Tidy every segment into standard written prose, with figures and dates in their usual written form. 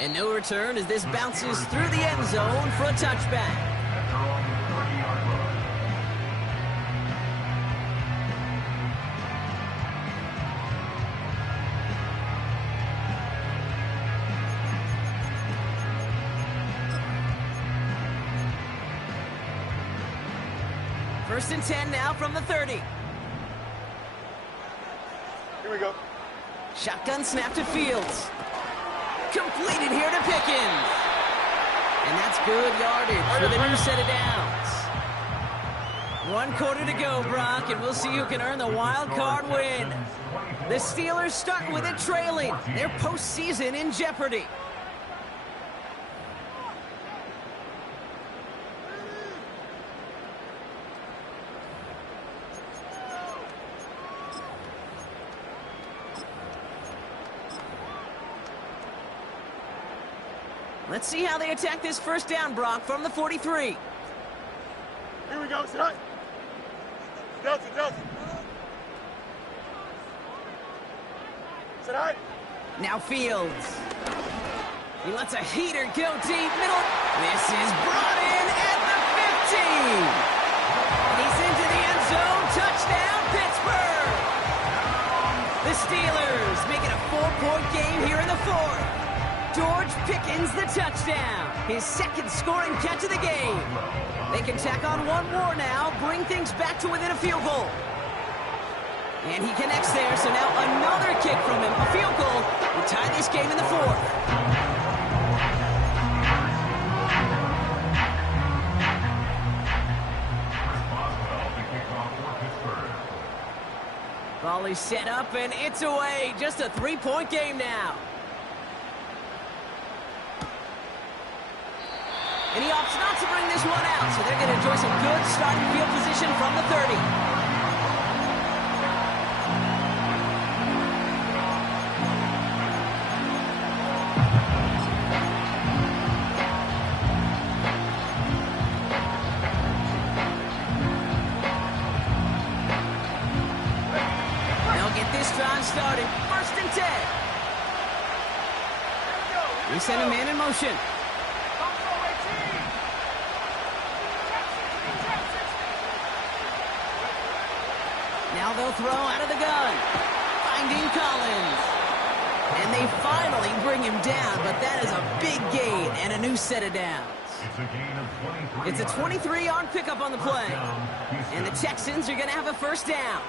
And no return as this bounces through the end zone for a touchback. First and 10 now from the 30. Here we go. Shotgun snap to Fields. Completed here to Pickens. And that's good yardage for the new set of downs. 1 quarter to go, Brock, and we'll see who can earn the wild card win. The Steelers starting with it trailing. Their postseason in jeopardy. Let's see how they attack this first down, Brock, from the 43. Here we go. Sit high. Delta. Sit high. Now Fields. He lets a heater go deep middle. This is brought in at the 15. He's into the end zone. Touchdown, Pittsburgh. The Steelers make it a 4-point game here in the fourth. George Pickens the touchdown. His second scoring catch of the game. They can tack on one more now, bring things back to within a field goal. And he connects there, so now another kick from him. A field goal will tie this game in the fourth. Volley set up, and it's away. Just a 3-point game now. And he opts not to bring this one out, so they're going to enjoy some good starting field position from the 30. They'll get this drive started. First and 10. We send a man in motion. Now they'll throw out of the gun. Finding Collins. And they finally bring him down, but that is a big gain and a new set of downs. It's a 23-yard pickup on the play. And the Texans are going to have a first down.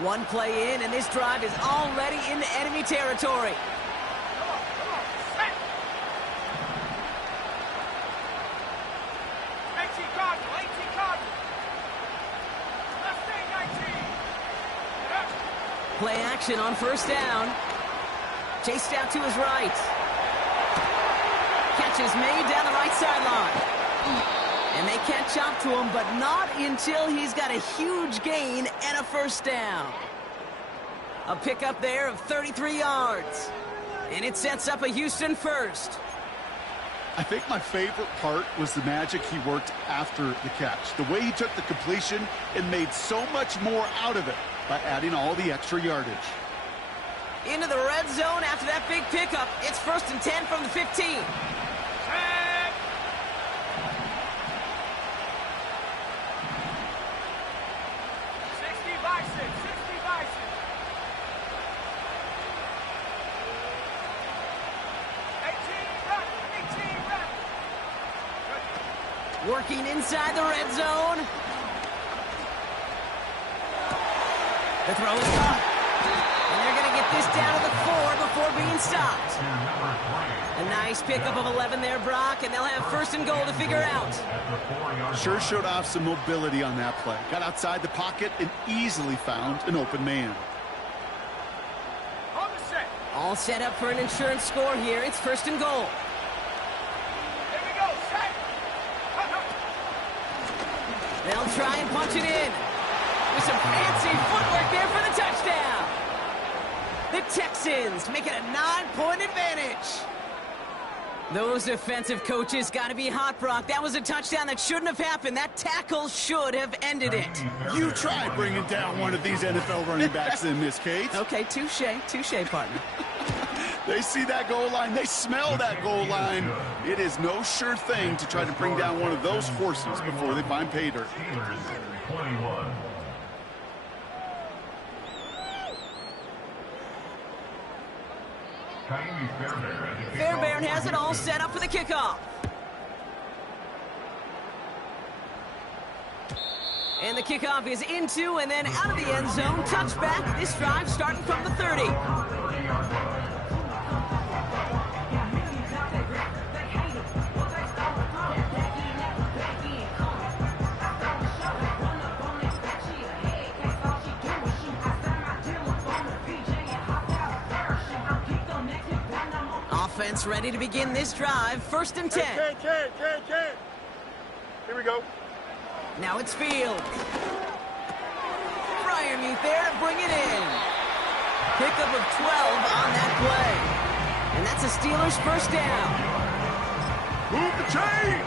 One play in, and this drive is already into enemy territory. Play action on first down. Chased out to his right. Catch is made down the right sideline. And they catch up to him, but not until he's got a huge gain and a first down. A pickup there of 33 yards. And it sets up a Houston first. I think my favorite part was the magic he worked after the catch. The way he took the completion and made so much more out of it by adding all the extra yardage. Into the red zone after that big pickup. It's first and 10 from the 15. Working inside the red zone. The throw is caught. And they're going to get this down to the 4 before being stopped. A nice pickup of 11 there, Brock, and they'll have first and goal to figure out. Sure showed off some mobility on that play. Got outside the pocket and easily found an open man. All set up for an insurance score here. It's first and goal. They'll try and punch it in. With some fancy footwork there for the touchdown. The Texans make it a 9-point advantage. Those defensive coaches got to be hot, Brock. That was a touchdown that shouldn't have happened. That tackle should have ended it. You try bringing down one of these NFL running backs in, Miss Kate. Okay, touche, partner. They see that goal line. They smell that goal line. It is no sure thing to try to bring down one of those horses before they find pay dirt. 21. Fairbairn has it all set up for the kickoff. And the kickoff is into and then out of the end zone. Touchback. This drive starting from the 30. Offense ready to begin this drive. 1st and 10. Here we go. Now it's Fields. Fryermuth there to bring it in. Pickup of 12 on that play. And that's a Steelers 1st down. Move the chains!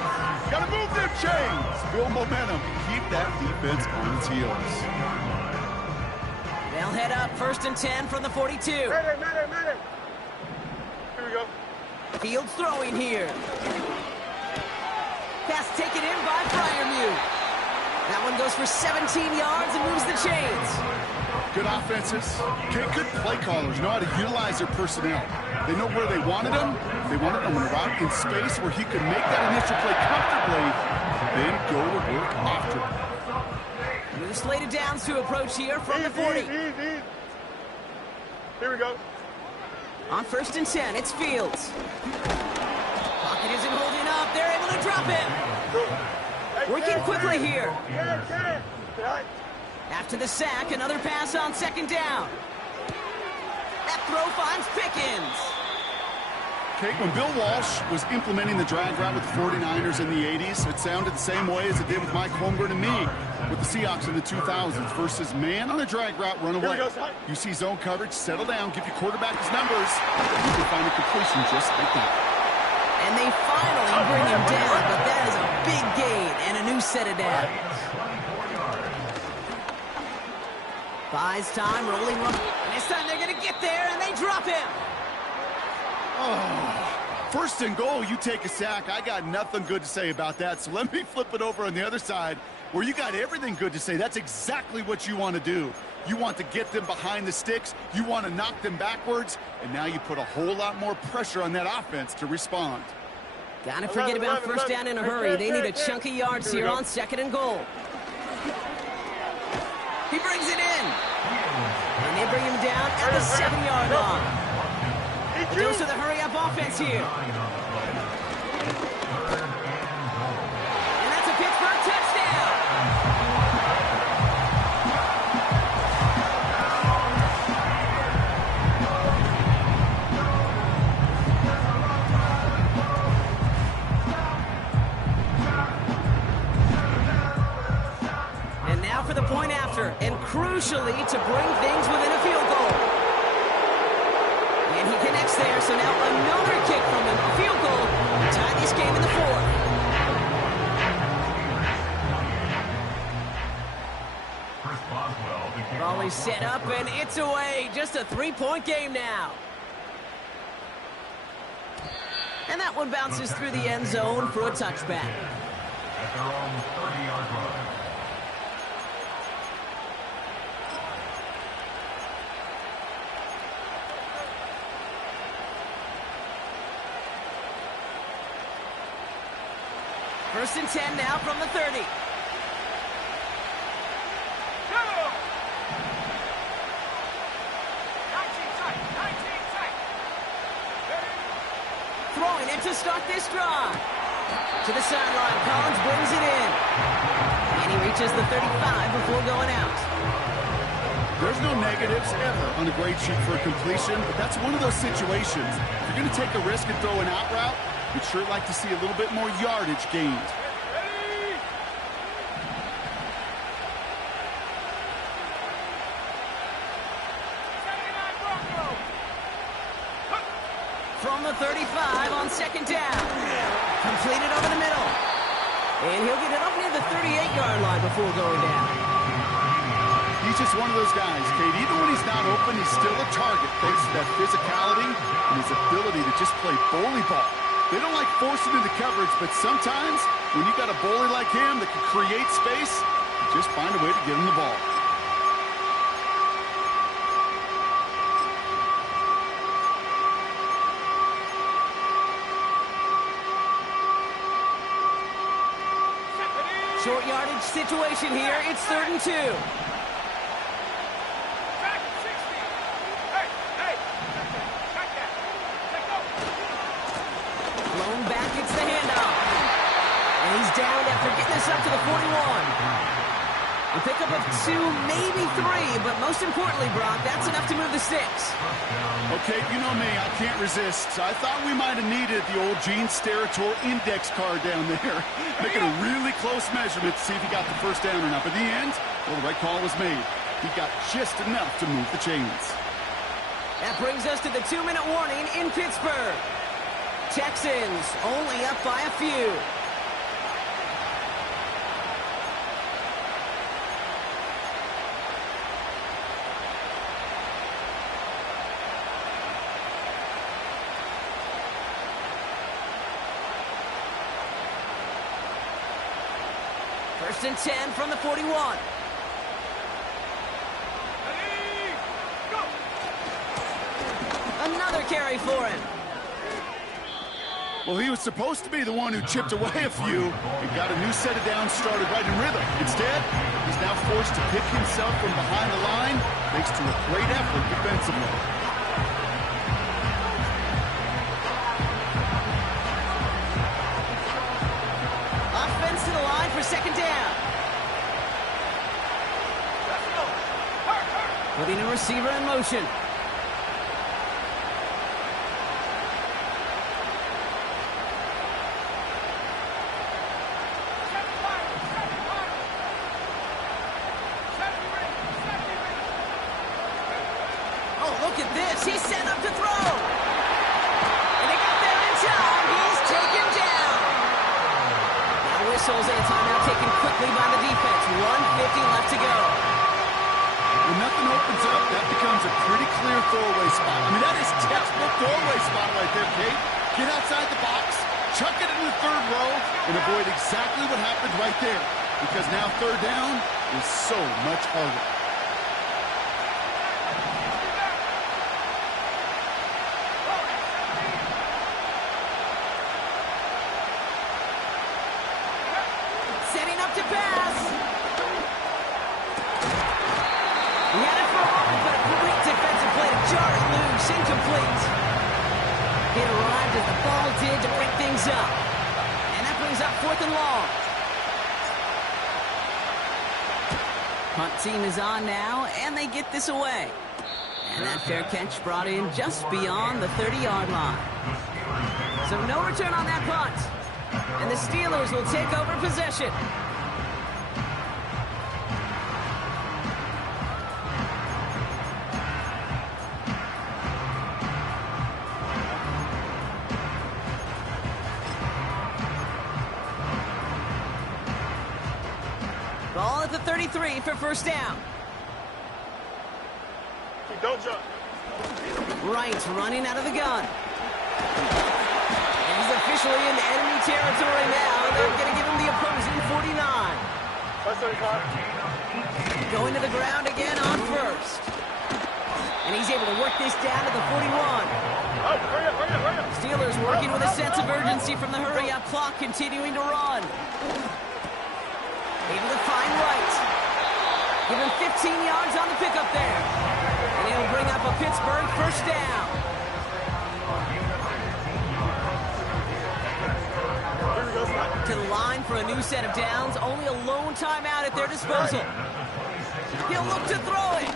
Gotta move them chains! Build momentum. Keep that defense on its heels. They'll head up 1st and 10 from the 42. Medic. Here we go. Fields throwing here. Pass taken in by Fryermuth. That one goes for 17 yards and moves the chains. Good offenses. Good play callers know how to utilize their personnel. They know where they wanted them. They wanted them right in space where he could make that initial play comfortably, then go to work after. New slated downs to approach here from the 40. Easy. Here we go. On 1st and 10, it's Fields. Pocket isn't holding up. They're able to drop him. Working quickly here. After the sack, another pass on 2nd down. That throw finds Pickens. Okay, when Bill Walsh was implementing the drag route with the 49ers in the 80s, it sounded the same way as it did with Mike Holmgren and me with the Seahawks in the 2000s versus man on a drag route, run away. You see zone coverage, settle down, give your quarterback his numbers, and you can find a completion just like that. And they finally bring him down, but that is a big gain and a new set of downs. Buys time, rolling one. And this time they're going to get there, and they drop him. Oh, 1st and goal, you take a sack. I got nothing good to say about that, so let me flip it over on the other side where you got everything good to say. That's exactly what you want to do. You want to get them behind the sticks. You want to knock them backwards. And now you put a whole lot more pressure on that offense to respond. Gotta forget about 1st down in a hurry. They need a chunk of yards here on 2nd and goal. He brings it in. And they bring him down at the 7-yard line. A dose of the hurry-up offense here. And that's a Pittsburgh touchdown. And now for the point after, and crucially to bring things within a field goal. And he connects there, so now another kick from him, a field goal, to tie this game in the 4th. Ball is set up, and it's away. Just a 3-point game now. And that one bounces through the end zone for a touchback. At their own 30-yard line. First and 10 now from the 30. Throwing it to start this drive. To the sideline, Collins brings it in. And he reaches the 35 before going out. There's no negatives ever on a grade sheet for a completion, but that's one of those situations. If you're going to take a risk and throw an out route, you'd sure like to see a little bit more yardage gained. from the 35 on second down. Completed over the middle. And he'll get it up near the 38-yard line before going down. He's just one of those guys, Kate. Even when he's not open, he's still a target thanks to that physicality and his ability to just play bully ball. They don't like forcing into coverage, but sometimes when you got a bully like him that can create space, you just find a way to get him the ball. Short yardage situation here. It's 3rd and 2. Blown back, it's the handoff. And he's down after getting this up to the 41. A pickup of 2, maybe 3, but most importantly, Brock, that's enough to move the sticks. Okay, you know me, I can't resist. I thought we might have needed the old Gene Steratore index card down there. Making a really close measurement to see if he got the first down or not. But in the end, well, the right call was made. He got just enough to move the chains. That brings us to the 2-minute warning in Pittsburgh. Texans only up by a few. First and 10 from the 41. Another carry for him. Well, he was supposed to be the one who chipped away a few and got a new set of downs started right in rhythm. Instead, he's now forced to pick himself from behind the line thanks to a great effort defensively. Offense to the line for second down. Putting a receiver in motion. Oh, look at this. He's set up to throw. And they got there in time. He's taken down. Now whistles and a timeout taken quickly by the defense. 1:50 left to go. When nothing opens up, that becomes a pretty clear throwaway spot. I mean, that is textbook throwaway spot right there, Kate. Get outside the box, chuck it in the third row, and avoid exactly what happened right there. Because now third down is so much harder. Setting up to pass. He had it for a moment, but a great defensive play to jar it loose. Incomplete. It arrived as the ball did to break things up. And that brings up 4th and long. Punt team is on now, and they get this away. And that fair catch brought in just beyond the 30-yard line. So no return on that punt. And the Steelers will take over possession. Ball at the 33 for first down. Don't jump. Wright running out of the gun. And he's officially in enemy territory now. They're going to give him the opposing 49. Going to the ground again on first. And he's able to work this down to the 41. Hurry up. Steelers working with a sense of urgency from the hurry-up clock, continuing to run. Able to find Wright. Give him 15 yards on the pickup there. And he'll bring up a Pittsburgh first down. To the line for a new set of downs. Only a lone timeout at their disposal. He'll look to throw it.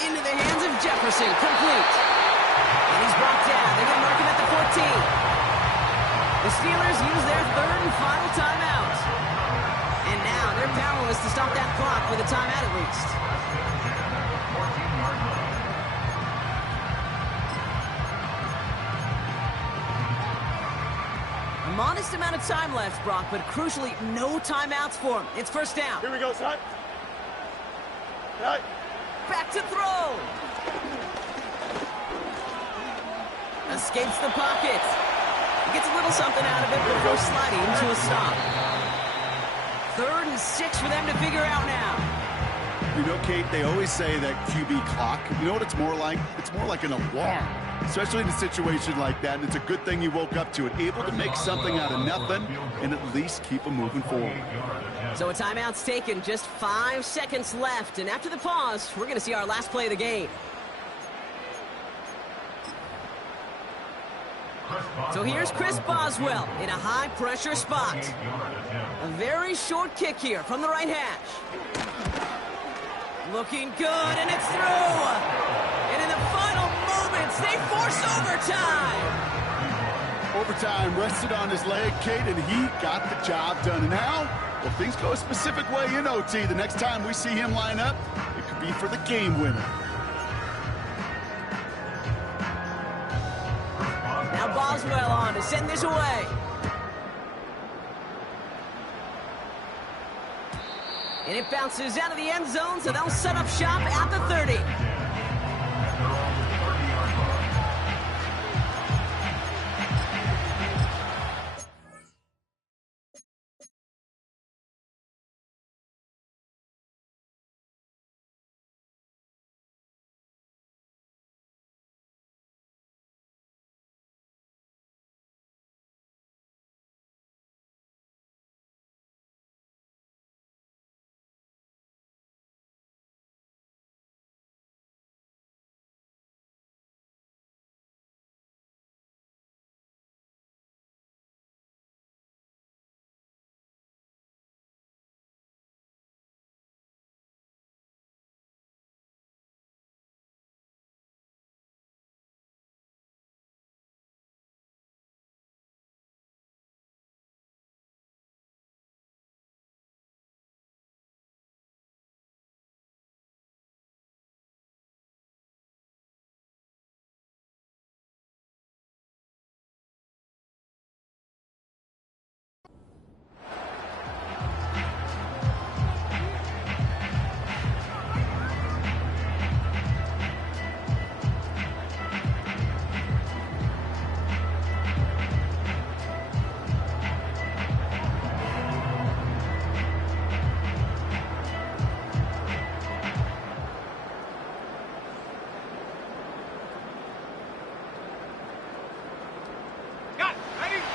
Into the hands of Jefferson. Complete. And he's brought down. They're going to mark him at the 14. The Steelers use their 3rd and final timeout. And now they're powerless to stop that clock with a timeout at least. modest amount of time left, Brock, but crucially, no timeouts for him. It's first down. Here we go, son. Right. Back to throw. Escapes the pocket. He gets a little something out of it before sliding to a stop. 3rd and 6 for them to figure out now. You know, Kate, they always say that QB clock, you know what it's more like? It's more like an alarm, especially in a situation like that. And it's a good thing you woke up to it, able to make something out of nothing and at least keep them moving forward. So a timeout's taken, just 5 seconds left. And after the pause, we're going to see our last play of the game. So here's Chris Boswell in a high-pressure spot. A very short kick here from the right hash. Looking good, and it's through. And in the final moments, they force overtime. Overtime rested on his leg, Kate, and he got the job done. And now, if things go a specific way in OT, the next time we see him line up, it could be for the game winner. Now Boswell on to send this away. And it bounces out of the end zone, so they'll set up shop at the 30.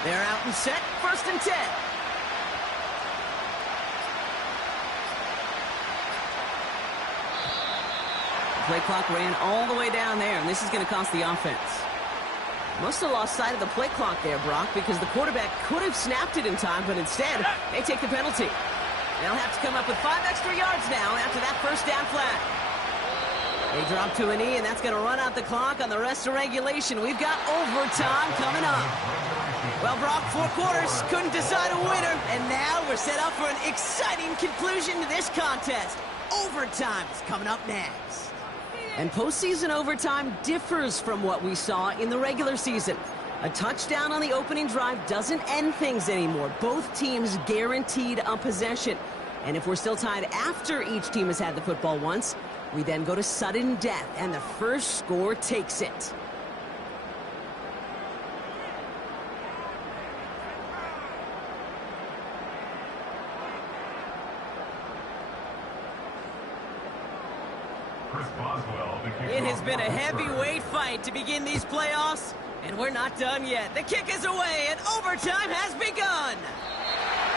They're out and set, 1st and 10. The play clock ran all the way down there, and this is going to cost the offense. Must have lost sight of the play clock there, Brock, because the quarterback could have snapped it in time, but instead, they take the penalty. They'll have to come up with 5 extra yards now after that first down flag. They drop to a knee, and that's going to run out the clock on the rest of regulation. We've got overtime coming up. Well, Brock, 4 quarters, couldn't decide a winner, and now we're set up for an exciting conclusion to this contest. Overtime is coming up next. And postseason overtime differs from what we saw in the regular season. A touchdown on the opening drive doesn't end things anymore. Both teams guaranteed a possession. And if we're still tied after each team has had the football once, we then go to sudden death, and the first score takes it. It has been a heavyweight fight to begin these playoffs, and we're not done yet. The kick is away, and overtime has begun.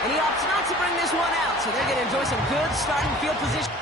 And he opts not to bring this one out, so they're going to enjoy some good starting field position.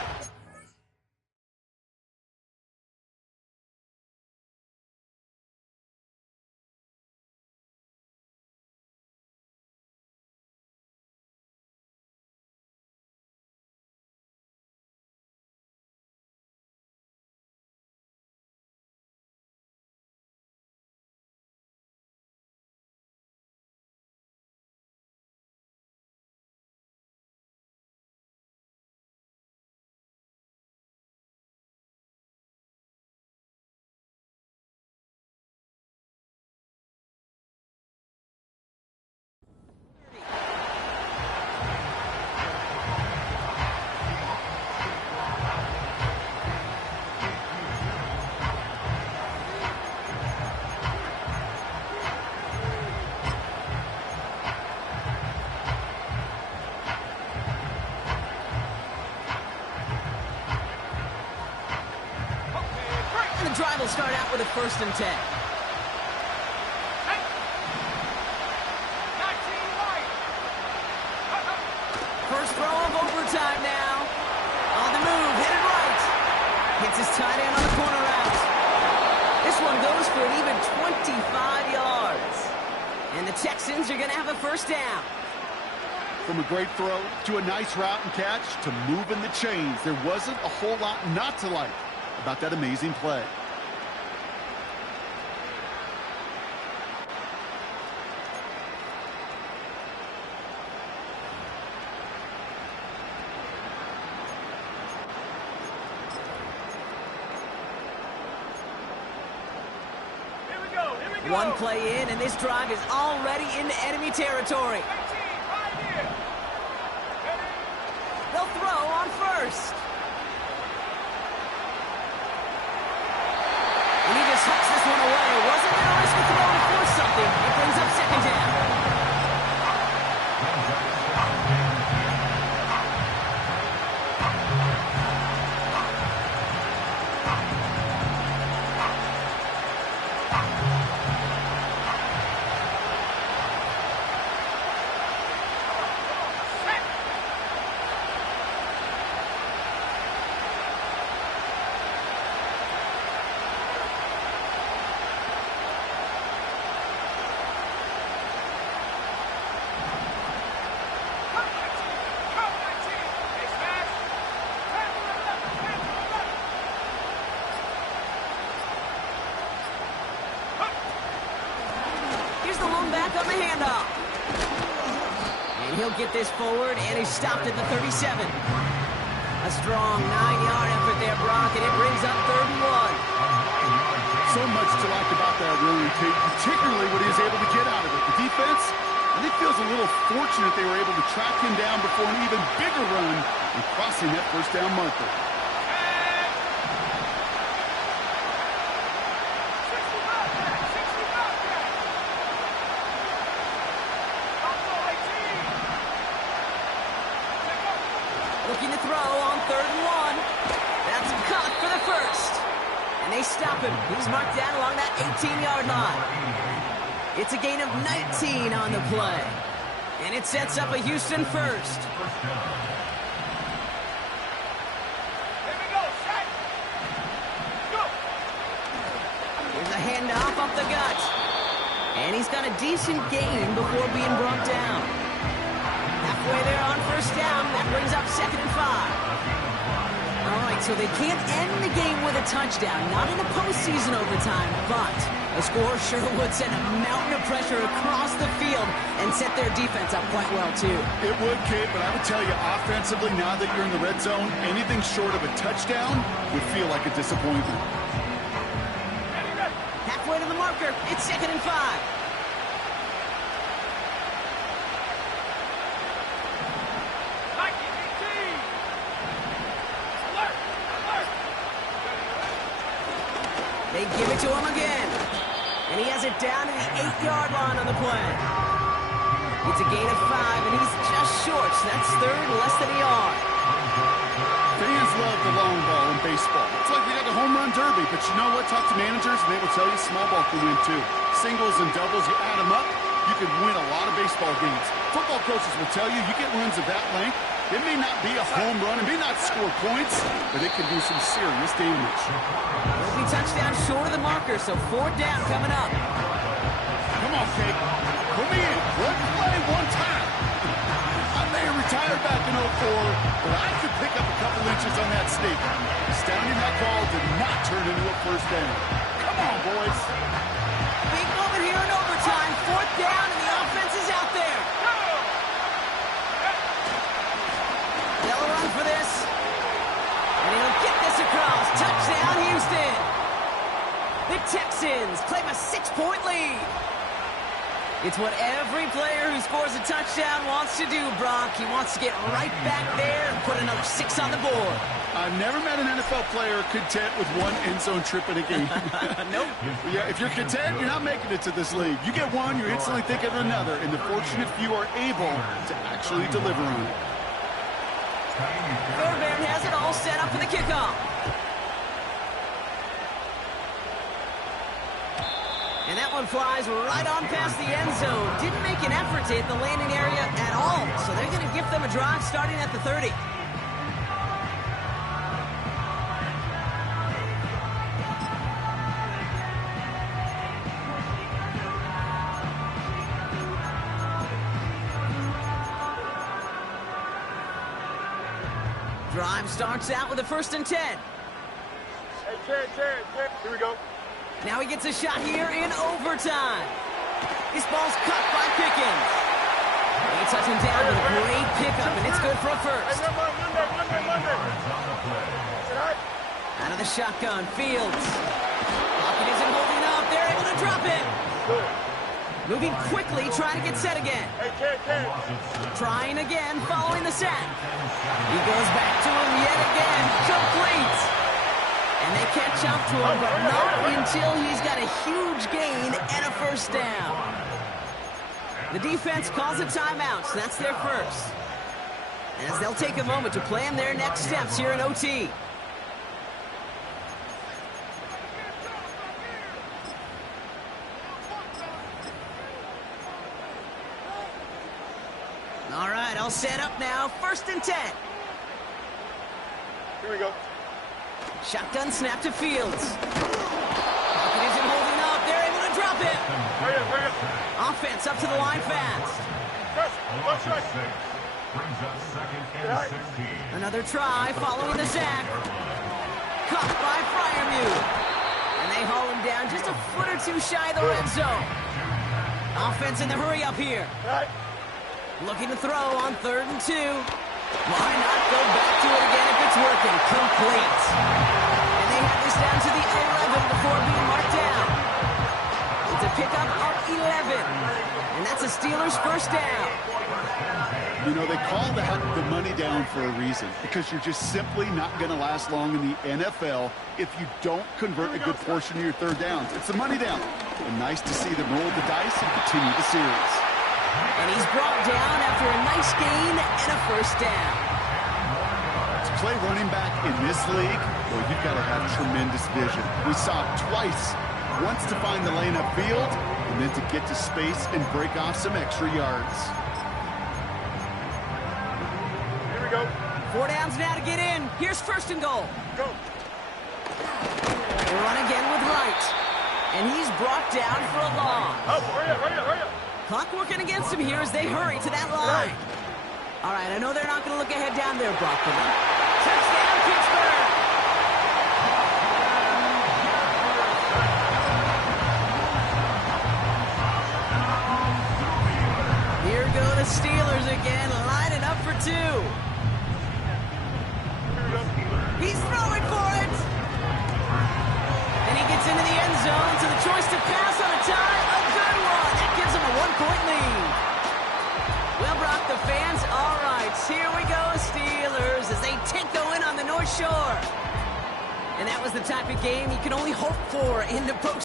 drive will start out with a 1st and 10. First throw of overtime now. On the move, headed right. Hits his tight end on the corner route. This one goes for an even 25 yards. And the Texans are going to have a 1st down. From a great throw to a nice route and catch to moving the chains, there wasn't a whole lot not to like about that amazing play. One play in, and this drive is already into enemy territory. They'll throw on 1st. And he just hooks this one away. Wasn't there a risk of throwing for something? It brings up 2nd down. On the handoff. And he'll get this forward, and he's stopped at the 37. A strong 9-yard effort there, Brock, and it brings up 3rd and 1. So much to like about that run, Kate, particularly what he was able to get out of it. The defense, I think, feels a little fortunate they were able to track him down before an even bigger run and crossing that 1st down marker. Looking to throw on 3rd and 1. That's caught for the 1st. And they stop him. He's marked down along that 18-yard line. It's a gain of 19 on the play. And it sets up a Houston 1st. Here's a handoff up the gut. And he's got a decent gain before being brought down. Halfway there on 1st down. That brings up 2nd and 5. All right, so they can't end the game with a touchdown. Not in the postseason overtime, but a score sure would send a mountain of pressure across the field and set their defense up quite well, too. It would, Kate, but I would tell you, offensively, now that you're in the red zone, anything short of a touchdown would feel like a disappointment. Halfway to the marker. It's 2nd and 5. They give it to him again. And he has it down to the 8-yard line on the play. It's a gain of 5, and he's just short, so that's 3rd, less than a yard. Fans love the long ball in baseball. It's like they got the home run derby, but you know what? Talk to managers, and they will tell you small ball can win, too. Singles and doubles, you add them up, you can win a lot of baseball games. Football coaches will tell you, you get runs of that length, it may not be a home run, it may not score points, but it can do some serious damage. Will be touchdown short of the marker, so 4th down coming up. Come on, Kate. Put me in. One play, one time. I may have retired back in 04, but I could pick up a couple inches on that snake. Astounding that call did not turn into a 1st down. Come on, boys. Big moment here in overtime. 4th down, and the offense is out there. They'll run for this. And he'll get this across. Touchdown, Houston. The Texans claim a 6-point lead. It's what every player who scores a touchdown wants to do, Brock. He wants to get right back there and put another 6 on the board. I've never met an NFL player content with one end zone trip in a game. Nope. Yeah, if you're content, you're not making it to this league. You get one, you're instantly thinking of another, and the fortunate few are able to actually deliver on it. Thornberry has it all set up for the kickoff. And that one flies right on past the end zone. Didn't make an effort to hit the landing area at all. So they're going to give them a drive starting at the 30. Drive starts out with a 1st and 10. Hey, Ted. Here we go. Now he gets a shot here in overtime. This ball's cut by Pickens. They touch him down with a great pickup, and it's good for a first. Hey, Monday. Out of the shotgun, Fields. Lockett isn't holding up. They're able to drop it. Moving quickly, trying to get set again. Hey, Ted. Trying again, following the sack. He goes back to him yet again. Complete. And they catch up to him, but not until he's got a huge gain and a 1st down. The defense calls a timeout, so that's their first. As they'll take a moment to plan their next steps here in OT. All right, all set up now. 1st and 10. Here we go. Shotgun snap to Fields. Lockett isn't holding up. They're able to drop it. Hurry up. Offense up to the line fast. Watch right. Brings up 2nd and 16. Another try following the sack. Caught by Fryermuth. And they haul him down just a foot or two shy of the red zone. Offense in the hurry up here. Right. Looking to throw on 3rd and 2. Why not go back to it again if it's working? Complete. And they have this down to the 11 before being marked down. It's a pickup of 11. And that's a Steelers 1st down. You know, they call that the money down for a reason, because you're just simply not going to last long in the NFL if you don't convert a good portion of your 3rd downs. It's a money down. And nice to see them roll the dice and continue the series. And he's brought down after a nice gain and a 1st down. To play running back in this league, well, you've got to have tremendous vision. We saw it twice. Once to find the lane upfield, and then to get to space and break off some extra yards. Here we go. 4 downs now to get in. Here's 1st and goal. Go. They run again with Wright. And he's brought down for a loss. Oh, hurry up. Clock working against him here as they hurry to that line. All right, I know they're not going to look ahead down there, Brock. Touchdown, Pittsburgh! Here go the Steelers again, lining up for 2. He's throwing for it! And he gets into the end zone, so the choice to pass on a tie, a good one. That gives him a 1-point lead. Well, Brock, the fans, all right, here we go, Steelers, as they take the win on the North Shore. And that was the type of game you can only hope for in the postseason.